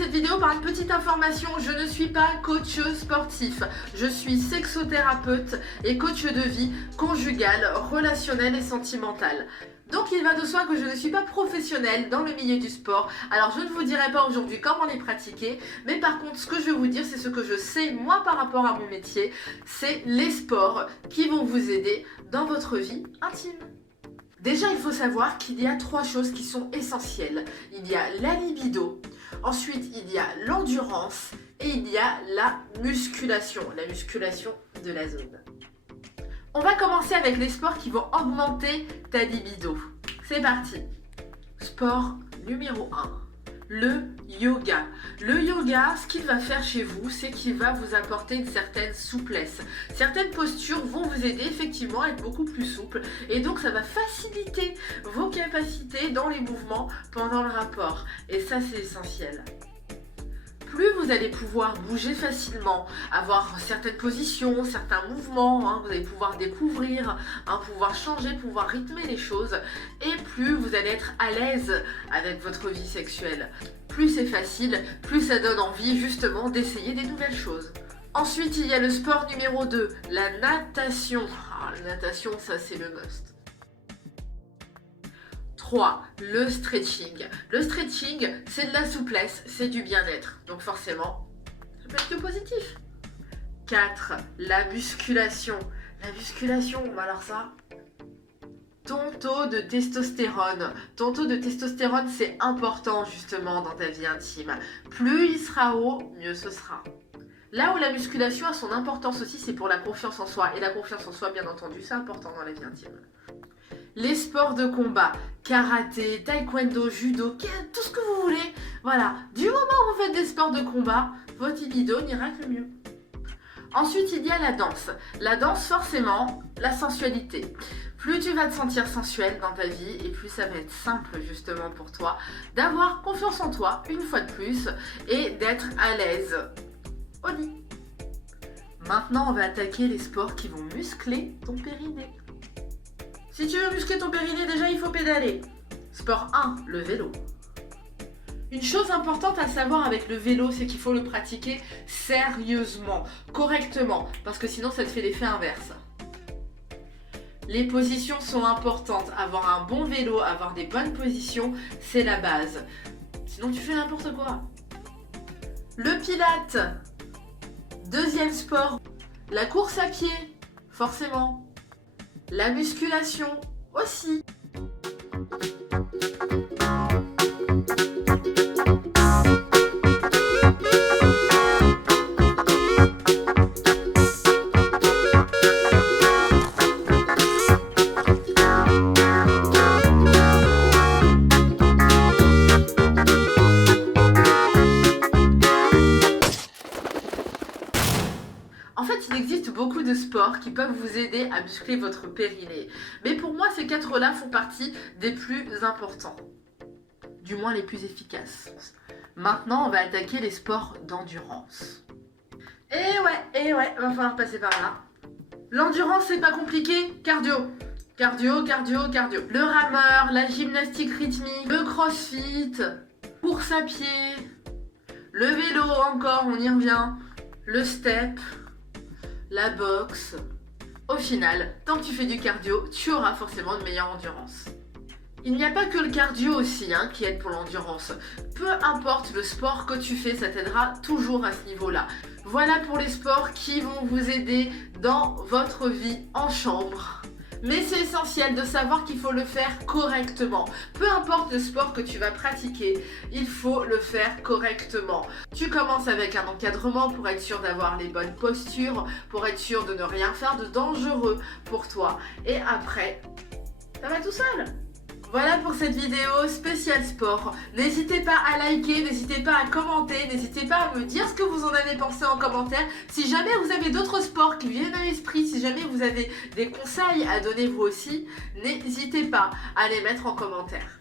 cette vidéo par une petite information. Je ne suis pas coach sportif. Je suis sexothérapeute et coach de vie conjugale, relationnelle et sentimentale. Donc il va de soi que je ne suis pas professionnelle dans le milieu du sport. Alors je ne vous dirai pas aujourd'hui comment les pratiquer, mais par contre ce que je vais vous dire, c'est ce que je sais moi par rapport à mon métier. C'est les sports qui vont vous aider dans votre vie intime. Déjà, il faut savoir qu'il y a 3 choses qui sont essentielles. Il y a la libido, ensuite il y a l'endurance et il y a la musculation de la zone. On va commencer avec les sports qui vont augmenter ta libido. C'est parti. Sport numéro 1. Le yoga. Le yoga, ce qu'il va faire chez vous, c'est qu'il va vous apporter une certaine souplesse. Certaines postures vont vous aider effectivement à être beaucoup plus souple et donc ça va faciliter vos capacités dans les mouvements pendant le rapport. Et ça, c'est essentiel. Plus vous allez pouvoir bouger facilement, avoir certaines positions, certains mouvements, vous allez pouvoir découvrir, pouvoir changer, pouvoir rythmer les choses, et plus vous allez être à l'aise avec votre vie sexuelle. Plus c'est facile, plus ça donne envie justement d'essayer des nouvelles choses. Ensuite, il y a le sport numéro 2, la natation. La natation, ça c'est le must. 3. Le stretching. Le stretching, c'est de la souplesse, c'est du bien-être. Donc forcément, ça peut être que positif. 4. La musculation. La musculation, alors ça, ton taux de testostérone. Ton taux de testostérone, c'est important justement dans ta vie intime. Plus il sera haut, mieux ce sera. Là où la musculation a son importance aussi, c'est pour la confiance en soi. Et la confiance en soi, bien entendu, c'est important dans la vie intime. Les sports de combat, karaté, taekwondo, judo, tout ce que vous voulez. Voilà, du moment où vous faites des sports de combat, votre libido n'ira que mieux. Ensuite, il y a la danse. La danse, forcément, la sensualité. Plus tu vas te sentir sensuel dans ta vie et plus ça va être simple justement pour toi d'avoir confiance en toi une fois de plus et d'être à l'aise au lit. Maintenant, on va attaquer les sports qui vont muscler ton périnée. Si tu veux muscler ton périnée, déjà il faut pédaler. Sport 1, le vélo. Une chose importante à savoir avec le vélo, c'est qu'il faut le pratiquer sérieusement, correctement, parce que sinon ça te fait l'effet inverse. Les positions sont importantes. Avoir un bon vélo, avoir des bonnes positions, c'est la base. Sinon tu fais n'importe quoi. Le pilate. Deuxième sport, la course à pied, forcément. La musculation aussi. En fait, il existe beaucoup de sports qui peuvent vous aider à muscler votre périnée. Mais pour moi, ces 4-là font partie des plus importants. Du moins les plus efficaces. Maintenant, on va attaquer les sports d'endurance. Et ouais, va falloir passer par là. L'endurance, c'est pas compliqué. Cardio. Cardio. Le rameur, la gymnastique rythmique, le crossfit, course à pied, le vélo encore, on y revient, le step, la boxe. Au final, tant que tu fais du cardio, tu auras forcément une meilleure endurance. Il n'y a pas que le cardio aussi qui aide pour l'endurance. Peu importe le sport que tu fais, ça t'aidera toujours à ce niveau-là. Voilà pour les sports qui vont vous aider dans votre vie en chambre. Mais c'est essentiel de savoir qu'il faut le faire correctement. Peu importe le sport que tu vas pratiquer, il faut le faire correctement. Tu commences avec un encadrement pour être sûr d'avoir les bonnes postures, pour être sûr de ne rien faire de dangereux pour toi. Et après, ça va tout seul. Voilà pour cette vidéo spéciale sport. N'hésitez pas à liker, n'hésitez pas à commenter, n'hésitez pas à me dire ce que vous en avez pensé en commentaire. Si jamais vous avez d'autres sports qui viennent à l'esprit, si jamais vous avez des conseils à donner vous aussi, n'hésitez pas à les mettre en commentaire.